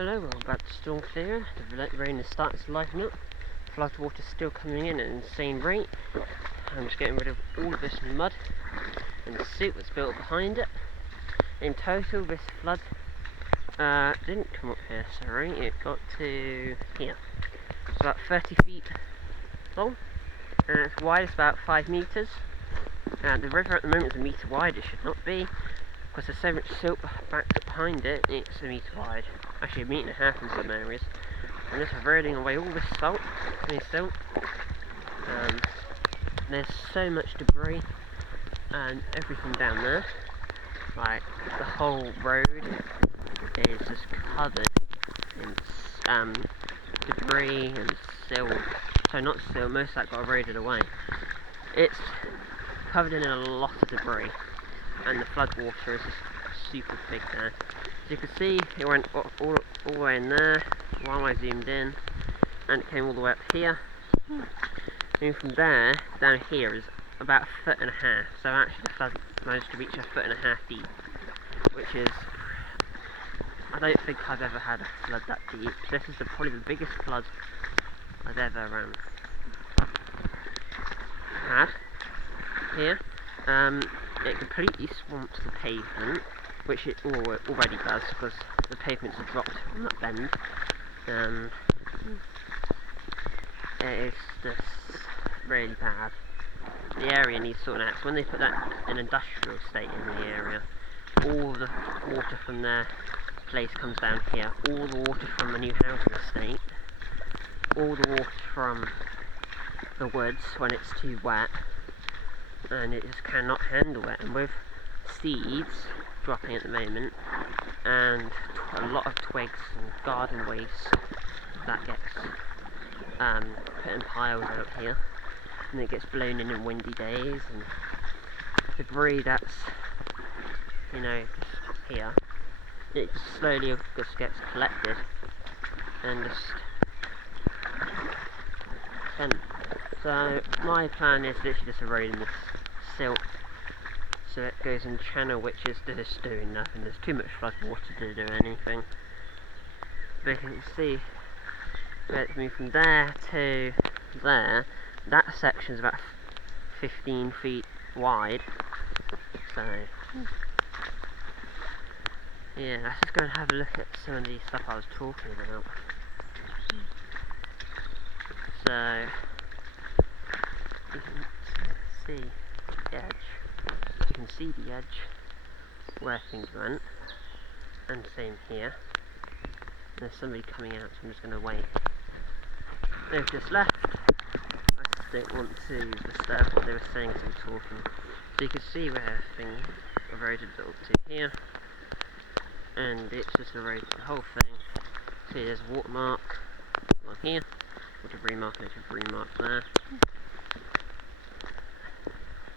Hello, we're about to storm clear. The rain is starting to lighten up. Flood water still coming in at an insane rate. I'm just getting rid of all of this mud and the silt that's built behind it. In total, this flood didn't come up here, sorry. It got to here. It's about 30 feet long, and it's wide. It's about 5 meters. The river at the moment is a meter wide. It should not be, because there's so much silt backed up behind it. It's a meter wide, actually 1.5 meters in some areas, and it's eroding away all this silt. There's so much debris and everything down there. Like, the whole road is just covered in debris and silt. So not silt, most of that got eroded away. It's covered in a lot of debris, and the flood water is just super big there. As you can see, it went all the way in there while I zoomed in, and it came all the way up here. And from there down here is about 1.5 feet. So actually the flood managed to reach 1.5 feet deep, which is, I don't think I've ever had a flood that deep. This is probably the biggest flood I've ever had here. It completely swamps the pavement, which it already does, because the pavements are dropped from that bend. It is just really bad. The area needs sorting out. So when they put that an industrial estate in the area, all the water from their place comes down here. All the water from the new housing estate, all the water from the woods when it's too wet, and it just cannot handle it. And with seeds dropping at the moment, and a lot of twigs and garden waste that gets put in piles out here, and it gets blown in windy days, and debris that's, just here, it just slowly just gets collected and just sent. So my plan is literally just eroding this silt so it goes in channel, which is just doing nothing. There's too much flood water to do anything. But you can see that from there to there, that section is about 15 feet wide. So yeah, let's just go and have a look at some of the stuff I was talking about. So you can see the edge. You can see the edge where things went, and same here. There's somebody coming out, so I'm just going to wait. They've just left. I just don't want to disturb what they were saying as they were talking. So you can see where things eroded up to here, and it's just eroded the whole thing. See, there's a watermark on here, or debris mark, and a debris mark there.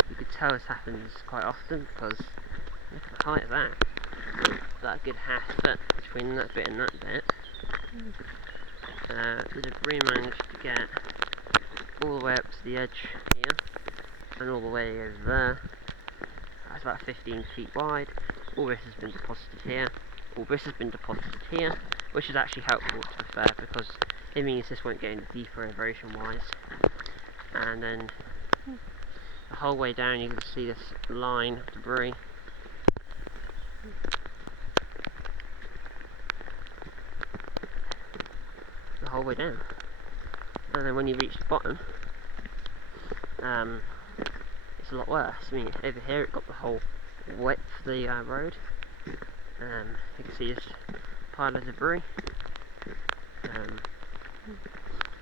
You could tell this happens quite often, because look at the height of that. That's a good 1/2 foot between that bit and that bit. The debris managed to get all the way up to the edge here, and all the way over there. That's about 15 feet wide. All this has been deposited here. All this has been deposited here, which is actually helpful, to be fair, because it means this won't get any deeper erosion wise. And then the whole way down you can see this line of debris. The whole way down. And then when you reach the bottom, it's a lot worse. I mean, over here it got the whole width of the road. You can see this pile of debris,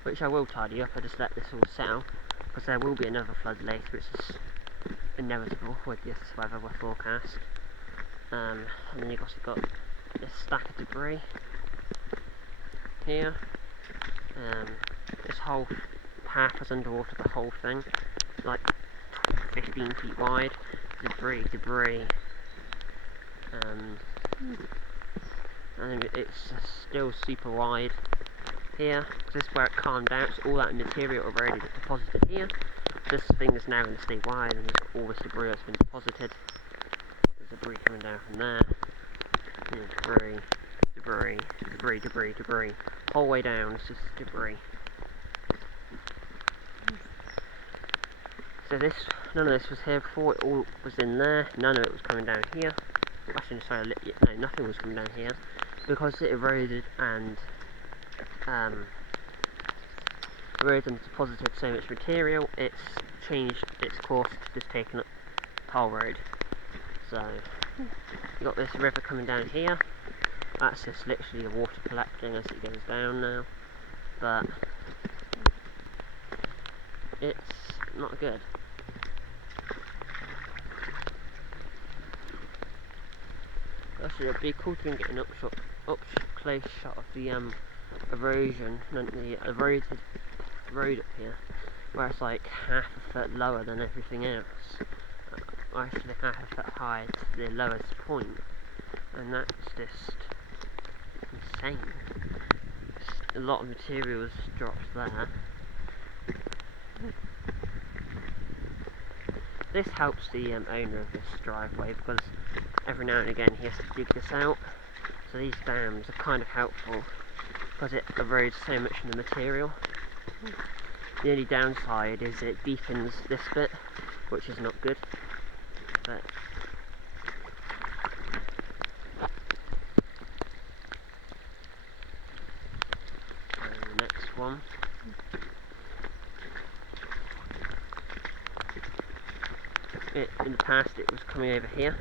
which I will tidy up. I just let this all settle, because there will be another flood later. It's just inevitable with this weather we're forecast. And then you've also got this stack of debris here. This whole path was underwater, the whole thing, like 15 feet wide. Debris. And it's still super wide here. This is where it calmed down, so all that material already deposited here. This thing is now going to stay wide, and all this debris that's been deposited. There's debris coming down from there. And debris, debris, debris, debris. Whole way down is just debris. So this, none of this was here before, it all was in there, none of it was coming down here. Actually, sorry, no, nothing was coming down here. Because it eroded and deposited so much material, it's changed its course to just taking up the whole road. So, you got this river coming down here. That's just literally the water collecting as it goes down now. But it's not good. Actually, it'd be cool to get an up close shot of the erosion and the eroded road up here, where it's like half a foot lower than everything else. Actually, half a foot high to the lowest point, and that's just insane. A lot of material was dropped there. This helps the owner of this driveway because every now and again he has to dig this out. So these dams are kind of helpful because it erodes so much of the material. The only downside is it deepens this bit, which is not good. But and the next one. In the past it was coming over here.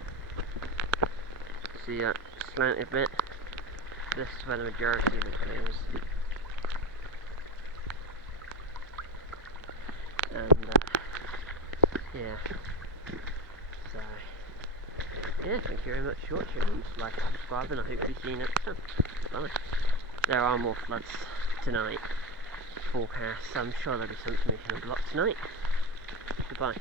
See that slanted bit? This is where the majority of it goes. And yeah. So yeah, thank you very much for watching. Just like and subscribe, and I hope you see you next time. Bye. There are more floods tonight. Forecast. I'm sure there'll be some information on the block tonight. Goodbye.